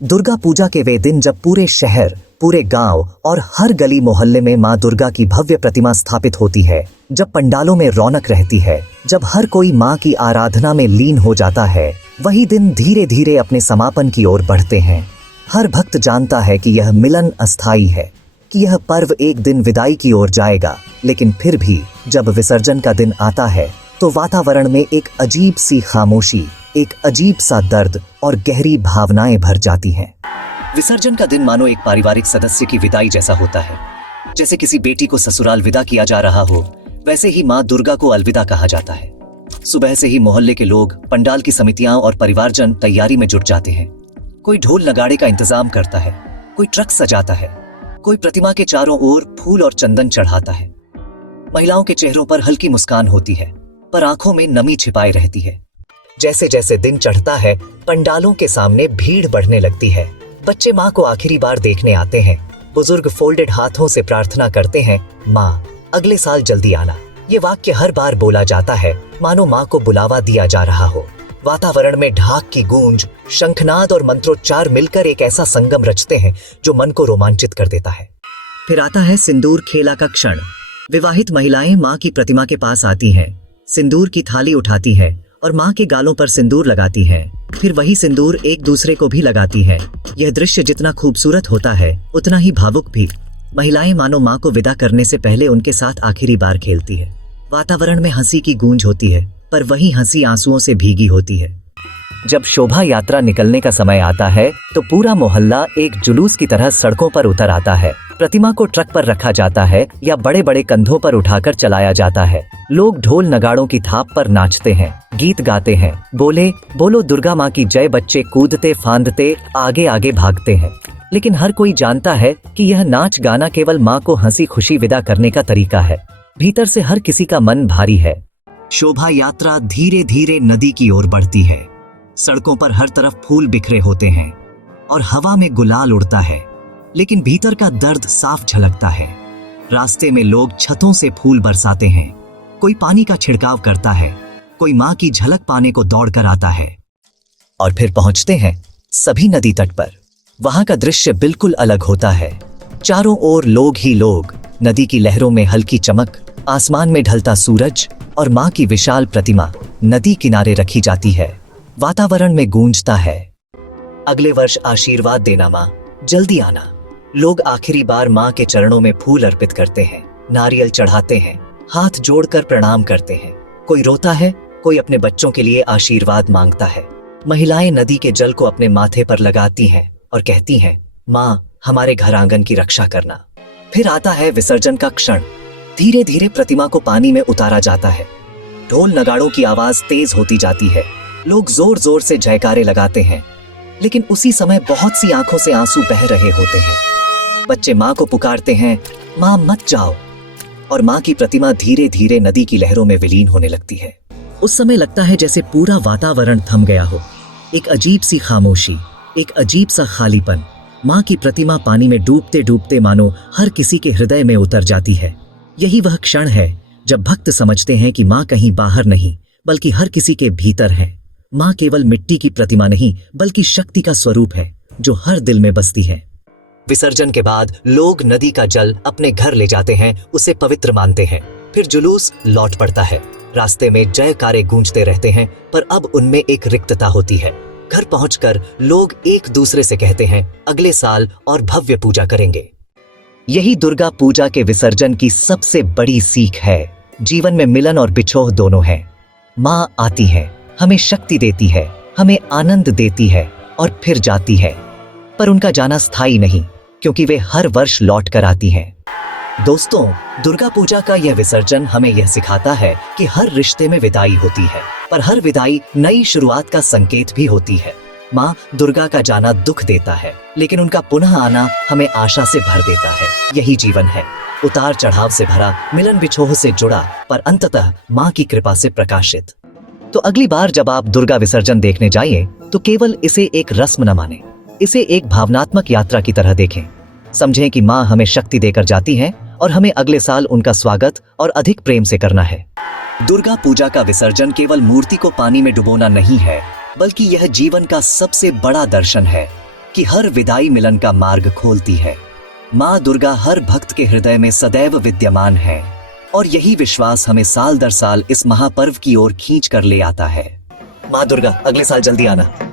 दुर्गा पूजा के वे दिन जब पूरे शहर, पूरे गांव और हर गली मोहल्ले में मां दुर्गा की भव्य प्रतिमा स्थापित होती है, जब पंडालों में रौनक रहती है, जब हर कोई मां की आराधना में लीन हो जाता है, वही दिन धीरे धीरे अपने समापन की ओर बढ़ते हैं। हर भक्त जानता है कि यह मिलन अस्थायी है, कि यह पर्व एक दिन विदाई की ओर जाएगा, लेकिन फिर भी जब विसर्जन का दिन आता है तो वातावरण में एक अजीब सी खामोशी, एक अजीब सा दर्द और गहरी भावनाएं भर जाती हैं। विसर्जन का दिन मानो एक पारिवारिक सदस्य की विदाई जैसा होता है। जैसे किसी बेटी को ससुराल विदा किया जा रहा हो, वैसे ही मां दुर्गा को अलविदा कहा जाता है। सुबह से ही मोहल्ले के लोग, पंडाल की समितियां और परिवारजन तैयारी में जुट जाते हैं। कोई ढोल नगाड़े का इंतजाम करता है, कोई ट्रक सजाता है, कोई प्रतिमा के चारों ओर फूल और चंदन चढ़ाता है। महिलाओं के चेहरों पर हल्की मुस्कान होती है, पर आंखों में नमी छिपाई रहती है। जैसे जैसे दिन चढ़ता है, पंडालों के सामने भीड़ बढ़ने लगती है। बच्चे माँ को आखिरी बार देखने आते हैं। बुजुर्ग फोल्डेड हाथों से प्रार्थना करते हैं, माँ अगले साल जल्दी आना। ये वाक्य हर बार बोला जाता है, मानो माँ को बुलावा दिया जा रहा हो। वातावरण में ढाक की गूंज, शंखनाद और मंत्रोच्चार मिलकर एक ऐसा संगम रचते हैं जो मन को रोमांचित कर देता है। फिर आता है सिंदूर खेला का क्षण। विवाहित महिलाएं माँ की प्रतिमा के पास आती हैं, सिंदूर की थाली उठाती है और माँ के गालों पर सिंदूर लगाती है। फिर वही सिंदूर एक दूसरे को भी लगाती है। यह दृश्य जितना खूबसूरत होता है, उतना ही भावुक भी। महिलाएं मानो माँ को विदा करने से पहले उनके साथ आखिरी बार खेलती है। वातावरण में हंसी की गूंज होती है, पर वही हंसी आंसुओं से भीगी होती है। जब शोभा यात्रा निकलने का समय आता है तो पूरा मोहल्ला एक जुलूस की तरह सड़कों पर उतर आता है। प्रतिमा को ट्रक पर रखा जाता है या बड़े बड़े कंधों पर उठाकर चलाया जाता है। लोग ढोल नगाड़ों की थाप पर नाचते हैं, गीत गाते हैं, बोले बोलो दुर्गा माँ की जय। बच्चे कूदते फांदते आगे आगे भागते हैं। लेकिन हर कोई जानता है कि यह नाच गाना केवल माँ को हंसी खुशी विदा करने का तरीका है। भीतर से हर किसी का मन भारी है। शोभा यात्रा धीरे धीरे नदी की ओर बढ़ती है। सड़कों पर हर तरफ फूल बिखरे होते हैं और हवा में गुलाल उड़ता है, लेकिन भीतर का दर्द साफ झलकता है। रास्ते में लोग छतों से फूल बरसाते हैं, कोई पानी का छिड़काव करता है, कोई माँ की झलक पाने को दौड़ कर आता है। और फिर पहुंचते हैं सभी नदी तट पर। वहां का दृश्य बिल्कुल अलग होता है। चारों ओर लोग ही लोग, नदी की लहरों में हल्की चमक, आसमान में ढलता सूरज और माँ की विशाल प्रतिमा नदी किनारे रखी जाती है। वातावरण में गूंजता है, अगले वर्ष आशीर्वाद देना माँ, जल्दी आना। लोग आखिरी बार माँ के चरणों में फूल अर्पित करते हैं, नारियल चढ़ाते हैं, हाथ जोड़कर प्रणाम करते हैं। कोई रोता है, कोई अपने बच्चों के लिए आशीर्वाद मांगता है। महिलाएं नदी के जल को अपने माथे पर लगाती हैं और कहती हैं, माँ हमारे घर आंगन की रक्षा करना। फिर आता है विसर्जन का क्षण। धीरे धीरे प्रतिमा को पानी में उतारा जाता है। ढोल नगाड़ों की आवाज तेज होती जाती है। लोग जोर जोर से जयकारे लगाते हैं, लेकिन उसी समय बहुत सी आंखों से आंसू बह रहे होते हैं। बच्चे माँ को पुकारते हैं, माँ मत जाओ, और माँ की प्रतिमा धीरे धीरे नदी की लहरों में विलीन होने लगती है। उस समय लगता है जैसे पूरा वातावरण थम गया हो। एक अजीब सी खामोशी, एक अजीब सा खालीपन। माँ की प्रतिमा पानी में डूबते डूबते मानो हर किसी के हृदय में उतर जाती है। यही वह क्षण है जब भक्त समझते हैं कि माँ कहीं बाहर नहीं, बल्कि हर किसी के भीतर है। माँ केवल मिट्टी की प्रतिमा नहीं, बल्कि शक्ति का स्वरूप है जो हर दिल में बसती है। विसर्जन के बाद लोग नदी का जल अपने घर ले जाते हैं, उसे पवित्र मानते हैं। फिर जुलूस लौट पड़ता है। रास्ते में जयकारे गूंजते रहते हैं, पर अब उनमें एक रिक्तता होती है। घर पहुंचकर लोग एक दूसरे से कहते हैं, अगले साल और भव्य पूजा करेंगे। यही दुर्गा पूजा के विसर्जन की सबसे बड़ी सीख है। जीवन में मिलन और बिछोह दोनों है। माँ आती है, हमें शक्ति देती है, हमें आनंद देती है और फिर जाती है, पर उनका जाना स्थायी नहीं, क्योंकि वे हर वर्ष लौट कर आती हैं। दोस्तों, दुर्गा पूजा का यह विसर्जन हमें यह सिखाता है कि हर रिश्ते में विदाई होती है, पर हर विदाई नई शुरुआत का संकेत भी होती है। माँ दुर्गा का जाना दुख देता है, लेकिन उनका पुनः आना हमें आशा से भर देता है। यही जीवन है, उतार चढ़ाव से भरा, मिलन बिछोह से जुड़ा, पर अंततः माँ की कृपा से प्रकाशित। तो अगली बार जब आप दुर्गा विसर्जन देखने जाइए तो केवल इसे एक रस्म न माने, इसे एक भावनात्मक यात्रा की तरह देखें। समझें कि माँ हमें शक्ति देकर जाती हैं और हमें अगले साल उनका स्वागत और अधिक प्रेम से करना है। दुर्गा पूजा का विसर्जन केवल मूर्ति को पानी में डुबोना नहीं है, बल्कि यह जीवन का सबसे बड़ा दर्शन है कि हर विदाई मिलन का मार्ग खोलती है। माँ दुर्गा हर भक्त के हृदय में सदैव विद्यमान है और यही विश्वास हमें साल दर साल इस महापर्व की ओर खींच कर ले आता है। माँ दुर्गा, अगले साल जल्दी आना।